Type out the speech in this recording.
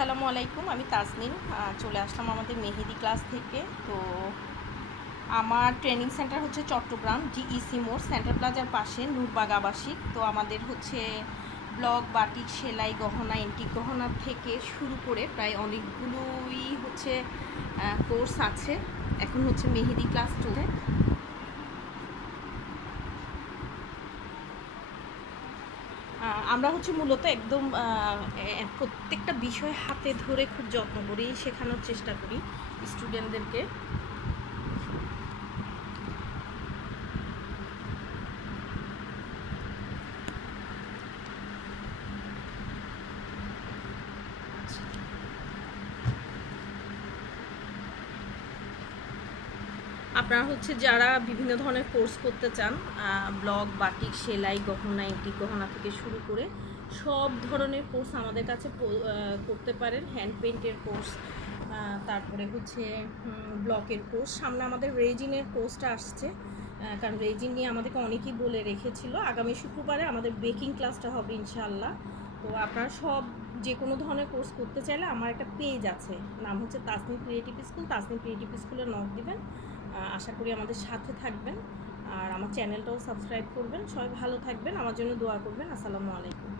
আসসালামু আলাইকুম, আমি তাজনিন চলে আসলাম আমাদের মেহেদি ক্লাস থেকে। তো আমার ট্রেনিং সেন্টার হচ্ছে চট্টগ্রাম জিইসি মোড় সেন্টার প্লাজার পাশে নূরবাগ আবাসিক। তো আমাদের হচ্ছে ব্লক, বাটিক, সেলাই, গহনা, এন্টিক গহনা থেকে শুরু করে প্রায় অনেকগুলোই হচ্ছে কোর্স আছে। এখন হচ্ছে মেহেদি ক্লাস চলছে। আমরা হচ্ছে মূলত একদম প্রত্যেকটা বিষয় হাতে ধরে খুব যত্ন করি শেখানোর চেষ্টা করি স্টুডেন্টদেরকে। আপনারা হচ্ছে যারা বিভিন্ন ধরনের কোর্স করতে চান, ব্লক, বাটিক, সেলাই, গহনা, এন্টিক গহনা থেকে শুরু করে সব ধরনের কোর্স আমাদের কাছে করতে পারেন। হ্যান্ড পেইন্টের কোর্স, তারপরে হচ্ছে ব্লকের কোর্স। সামনে আমাদের রেজিনের কোর্সটা আসছে, কারণ রেজিন নিয়ে আমাদেরকে অনেকেই বলে রেখেছিল। আগামী শুক্রবারে আমাদের বেকিং ক্লাসটা হবে ইনশাআল্লাহ। তো আপনারা সব যে কোনো ধরনের কোর্স করতে চাইলে আমার একটা পেজ আছে, নাম হচ্ছে Tasnim creative school. Tasnim creative স্কুলে নক দিবেন। আশা করি আমাদের সাথে থাকবেন, আর আমার চ্যানেলটাও সাবস্ক্রাইব করবেন। সবাই ভালো থাকবেন, আমার জন্য দোয়া করবেন। আসসালামু আলাইকুম।